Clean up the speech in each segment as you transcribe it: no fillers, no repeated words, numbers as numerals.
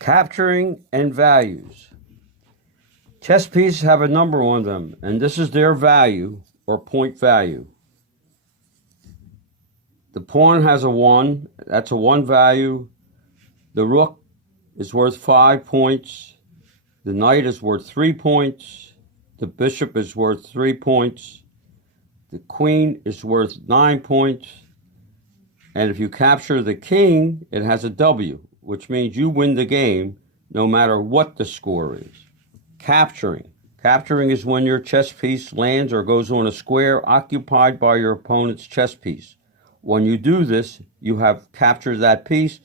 Capturing and values. Chess pieces have a number on them, and this is their value or point value. The pawn has a 1, that's a 1 value. The rook is worth 5 points. The knight is worth 3 points. The bishop is worth 3 points. The queen is worth 9 points. And if you capture the king, it has a W, which means you win the game no matter what the score is. Capturing. Capturing is when your chess piece lands or goes on a square occupied by your opponent's chess piece. When you do this, you have captured that piece,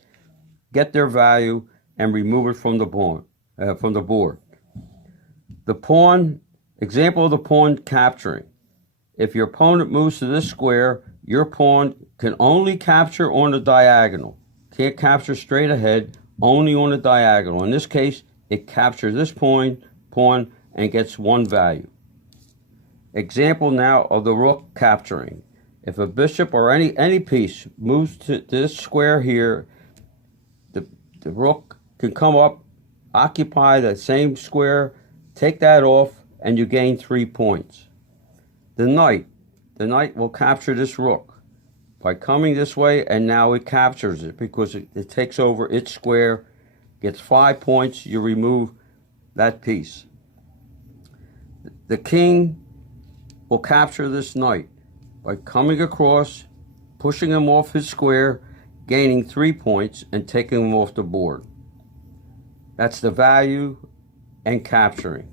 get their value, and remove it from the board. The pawn, example of the pawn capturing. If your opponent moves to this square, your pawn can only capture on the diagonal. Can't capture straight ahead, only on the diagonal. In this case, it captures this pawn and gets 1 value. Example now of the rook capturing. If a bishop or any piece moves to this square here, the rook can come up, occupy that same square, take that off, and you gain 3 points. The knight will capture this rook by coming this way, and now it captures it because it takes over its square, gets 5 points, you remove that piece. The king will capture this knight by coming across, pushing him off his square, gaining 3 points, and taking him off the board. That's the value and capturing.